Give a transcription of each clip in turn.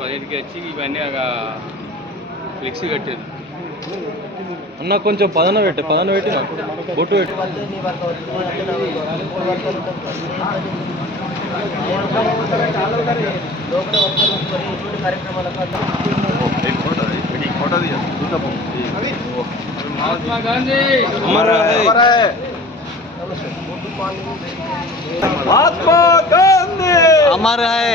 పదిహేనుకి వచ్చి ఇవన్నీ ఫ్లెక్సీ కట్టారు अन्ना கொஞ்சம் பதன வெட்டி பதன வெட்டி போட்ட வெட்டி ஆமா गांधी हमारा है हमारा है महात्मा गांधी हमारा है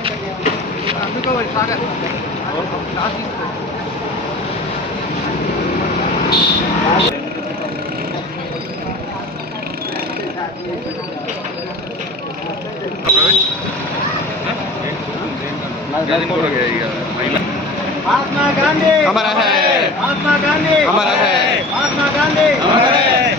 महात्मा गांधी हमारा है महात्मा गांधी हमारा है महात्मा गांधी हमारा है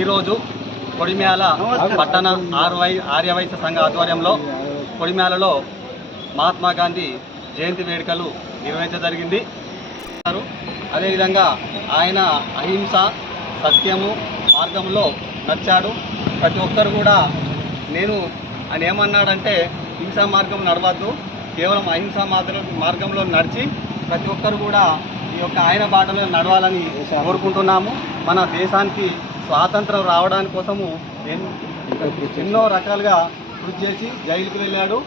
ఈరోజు కొడిమ్యాల పట్టణ ఆర్వై ఆర్యవైశ్య సంఘ ఆధ్వర్యంలో కొడిమ్యాలలో మహాత్మా గాంధీ జయంతి వేడుకలు నిర్వహించ జరిగింది అదేవిధంగా ఆయన అహింస సత్యము మార్గంలో నచ్చాడు ప్రతి ఒక్కరు కూడా నేను ఆయన ఏమన్నాడంటే హింసా మార్గం నడవద్దు కేవలం అహింసా మార్గంలో నడిచి ప్రతి ఒక్కరు కూడా ఈ యొక్క ఆయన బాటలో నడవాలని కోరుకుంటున్నాము మన దేశానికి స్వాతంత్రం రావడానికి కోసము ఎన్నో రకాలుగా కృషి చేసి జైలుకు వెళ్ళాడు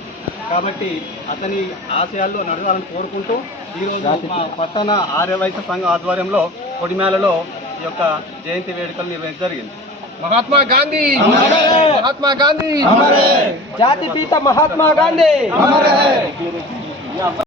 కాబట్టి అతని ఆశయాల్లో నడవాలని కోరుకుంటూ ఈరోజు మా పట్టణ ఆర్యవైద్య సంఘం ఆధ్వర్యంలో కొడిమేలలో ఈ యొక్క జయంతి వేడుకలు నిర్వహించడం జరిగింది మహాత్మా గాంధీ మహాత్మా గాంధీ జాతి పీత మహాత్మా గాంధీ